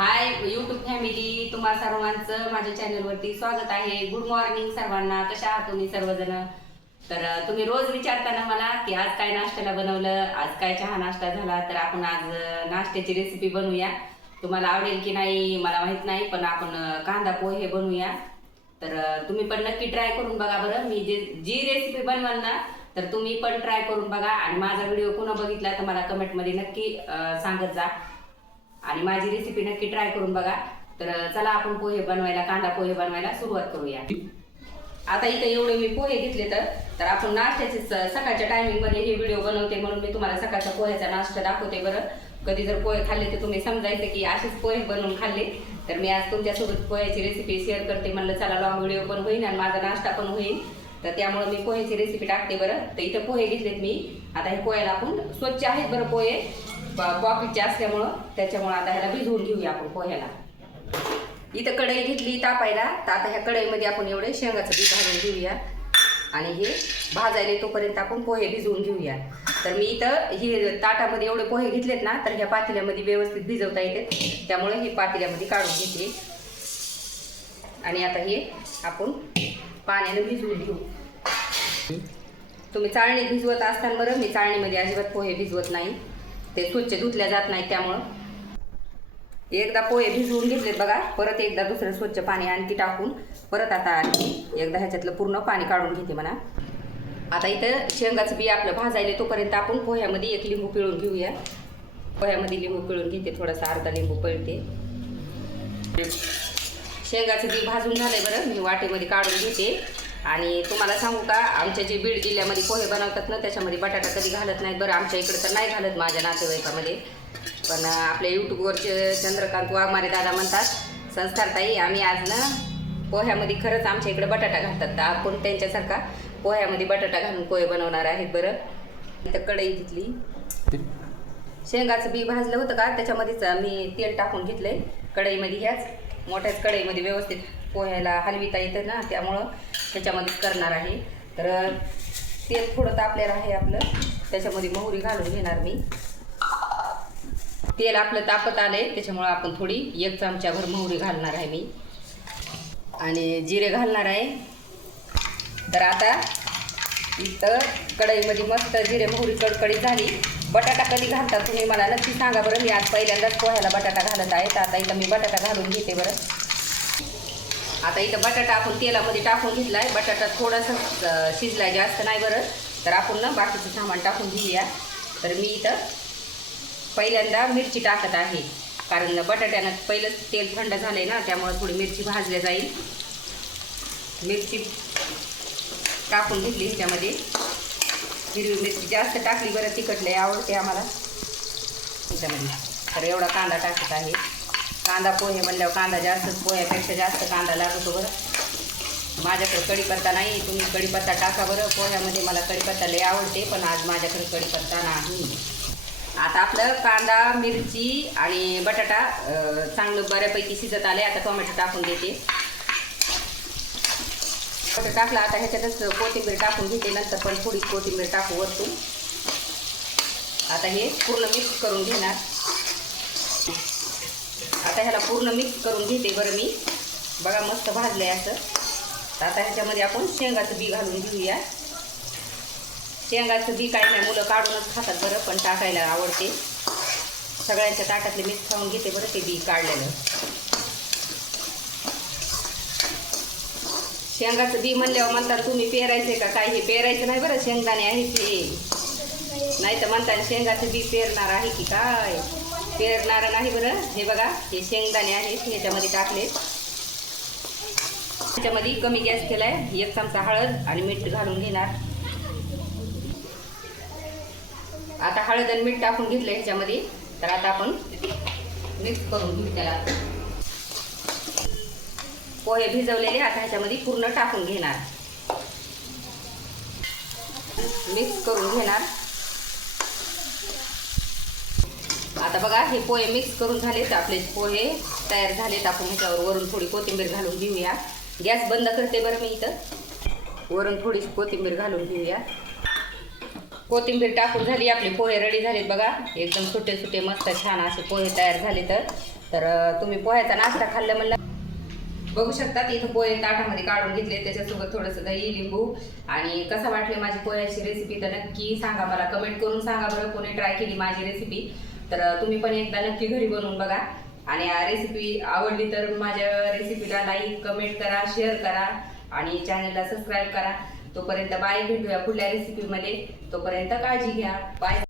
हाय YouTube family तुम्हा सर्वांचं माझ्या चॅनलवरती स्वागत आहे. गुड मॉर्निंग सर्वांना. कशा आहात तुम्ही सर्वजण? तर तुम्ही रोज विचारता ना मला की आज काय नाश्त्याला बनवलं? आज काय चहा नाश्ता झाला? तर आपण आज नाश्त्याची रेसिपी बनवूया. तुम्हाला आवडेल की नाही मला माहीत नाही पण आपण कांदा पोहे बनवूया. तर तुम्ही पण नक्की ट्राय करून बघा बरं. मी जे जी रेसिपी बनवाल ना तर तुम्ही पण ट्राय करून बघा. आणि माझा व्हिडिओ पुन्हा बघितला तर मला कमेंटमध्ये नक्की सांगत जा. आणि माझी रेसिपी नक्की ट्राय करून बघा. तर चला आपण पोहे बनवायला कांदा पोहे बनवायला सुरुवात करूया. आता इथं एवढे मी पोहे घेतले तर तर आपण नाश्त्याचे सकाळच्या टायमिंगमध्ये हे व्हिडिओ बनवते म्हणून मी तुम्हाला सकाळच्या पोह्याचा नाश्ता दाखवते बरं. कधी जर पोहे खाल्ले तर तुम्ही समजायचं की असेच पोहे बनवून खाल्ले. तर मी आज तुमच्यासोबत पोह्याची रेसिपी शेअर करते म्हणलं चला लॉंग व्हिडिओ पण होईल आणि माझा नाश्ता पण होईल. तर त्यामुळे मी पोह्याची रेसिपी टाकते बरं. तर इथं पोहे घेतलेत मी. आता हे पोह्याला आपण स्वच्छ आहेत बरं पोहे. पॉकेटचे असल्यामुळं त्याच्यामुळं आता ह्याला भिजवून घेऊया आपण पोह्याला. इथं कढई घेतली तापायला तर आता ह्या कढईमध्ये आपण एवढे शेंगाचं बी घालून घेऊया. आणि हे भाजायला तोपर्यंत आपण पोहे भिजवून घेऊया. तर मी इथं हे ताटामध्ये एवढे पोहे घेतलेत ना तर ह्या पातेल्यामध्ये व्यवस्थित भिजवता येते. त्यामुळे हे पातेल्यामध्ये काढून घेते. आणि आता हे आपण पाण्यानं भिजवून घेऊ. तुम्ही चाळणी भिजवत असताना बरं मी चाळणीमध्ये अजिबात पोहे भिजवत नाही. ते स्वच्छ धुतल्या जात नाही त्यामुळं. एकदा पोहे भिजवून घेतलेत बघा परत एकदा दुसरं स्वच्छ पाणी आणखी टाकून परत आता आणखी एकदा ह्याच्यातलं पूर्ण पाणी काढून घेते म्हणा. आता इथं शेंगाचं बी आपलं भाजायला तोपर्यंत आपण पोह्यामध्ये एक लिंबू पिळून घेऊया. पोह्यामध्ये लिंबू पिळून घेते थोडासा अर्धा लिंबू पिळते. शेंगाचं बी भाजून झालंय बरं मी वाटेमध्ये काढून घेते. आणि तुम्हाला सांगू का आमच्या जे बीड जिल्ह्यामध्ये पोहे बनवतात ना त्याच्यामध्ये बटाटा कधी घालत नाहीत. बरं आमच्या इकडं तर नाही घालत माझ्या नातेवाईकामध्ये. पण आपल्या यूट्यूबवरचे चंद्रकांत वाघमारे दादा म्हणतात संस्कारताई आम्ही आज ना पोह्यामध्ये खरंच आमच्या इकडे बटाटा घालतात. तर आपण त्यांच्यासारखा पोह्यामध्ये बटाटा घालून पोहे बनवणार आहेत बरं. इथं कढई घेतली. शेंगाचं बी भाजलं होतं का त्याच्यामध्येच मी तेल टाकून घेतलंय. कढईमध्ये ह्याच मोठ्याच कढईमध्ये व्यवस्थित पोह्याला हलविता येतं ना त्यामुळं त्याच्यामध्ये करणार आहे. तर तेल थोडं तापलेलं आहे आपलं. त्याच्यामध्ये मोहरी घालून घेणार मी. तेल आपलं तापत आलंय त्याच्यामुळं आपण थोडी एक चमच्याभर मोहरी घालणार आहे मी. आणि जिरे घालणार आहे. तर आता इथं कढईमध्ये मस्त जिरे मोहरी कडकडीत झाली. बटाटा कधी घालता तुम्ही मला नक्की सांगा बरं. मी आज पहिल्यांदाच पोह्याला बटाटा घालत आहे. तर आता इथं मी बटाटा घालून घेते बरं. आता इथं बटाटा आपण तेलामध्ये टाकून घेतला आहे बटाटा थोडासा शिजला शिजलाय जास्त नाही बरं. तर आपण ना बाकीचं सामान टाकून घेऊया. तर मी इथं पहिल्यांदा मिरची टाकत आहे. कारण बटाट्यानं पहिलंच तेल थंड झालंय ना त्यामुळं थोडी मिरची भाजल्या जाईल. मिरची टाकून घेतली ह्याच्यामध्ये हिरवी मिरची जास्त टाकली बरं तिखट लय आवडते आम्हाला. त्याच्यामध्ये तर एवढा कांदा टाकत आहे. कांदा पोहे म्हणल्यावर कांदा जास्त पोह्यापेक्षा जास्त कांदा लागतो बरं. माझ्याकडे कढीपत्ता नाही तुम्ही कढीपत्ता टाका बरं. पोह्यामध्ये मला कढीपत्ता लई आवडते पण आज माझ्याकडे कढीपत्ता नाही. आता आपलं कांदा मिरची आणि बटाटा चांगलं बऱ्यापैकी शिजत आले आता टोमॅटो टाकून देते. बटाटा टाकला आता ह्याच्यातच कोथिंबीर टाकून घेते. नंतर पण थोडी कोथिंबीर टाकू वरतून. आता हे पूर्ण मिक्स करून घेणार. आता ह्याला पूर्ण मिक्स करून घेते बरं मी. बघा मस्त भाजलं आहे असं. तर आता ह्याच्यामध्ये आपण शेंगाचं बी घालून घेऊया. शेंगाचं बी काही नाही मुलं काढूनच खातात बरं पण टाकायला आवडते. सगळ्यांच्या ताटातले मिक्स खाऊन घेते बरं ते बी काढलेलं. शेंगाचं बी म्हणल्यावर म्हणतात तुम्ही पेरायचे का काय? हे पेरायचं नाही बरं शेंगदाणे आहे ते. नाही तर म्हणतात शेंगाचं बी पेरणार आहे की काय? पेरणार नाही बरं. हे बघा हे शेंगदाणे आहेत ह्याच्यामध्ये टाकले. त्याच्यामध्ये कमी गॅस केलाय. एक चमचा हळद आणि मीठ घालून घेणार. आता हळद आणि मीठ टाकून घेतलं ह्याच्यामध्ये. तर आता आपण मिक्स करून घेऊ त्याला. पोहे भिजवलेले आता ह्याच्यामध्ये पूर्ण टाकून घेणार. मिक्स करून घेणार. आता बघा हे पोहे मिक्स करून झालेत. आपले पोहे तयार झालेत. आपण ह्याच्यावर वरून थोडी कोथिंबीर घालून घेऊया. गॅस बंद करते बरं मी इथं. वरून थोडीशी कोथिंबीर घालून घेऊया. कोथिंबीर टाकून झाली आपले पोहे रेडी झालेत बघा. एकदम सुटे सुटे मस्त छान असे पोहे तयार झाले तर. तर तुम्ही पोह्याचा नाश्ता खाल्ला म्हणलं. बघू शकतात इथं पोहे ताटामध्ये काढून घेतले. त्याच्यासोबत थोडंसं दही लिंबू. आणि कसं वाटले माझी पोह्याची रेसिपी तर नक्की सांगा मला. कमेंट करून सांगा बरं. कोणी ट्राय केली माझी रेसिपी तर तुम्ही पण एकदा नक्की घरी बनवून बघा. आणि रेसिपी आवडली तर माझ्या रेसिपीला लाईक कमेंट करा शेअर करा आणि चॅनलला सबस्क्राईब करा. तोपर्यंत बाय भेटूया पुढल्या रेसिपीमध्ये तोपर्यंत काळजी घ्या. बाय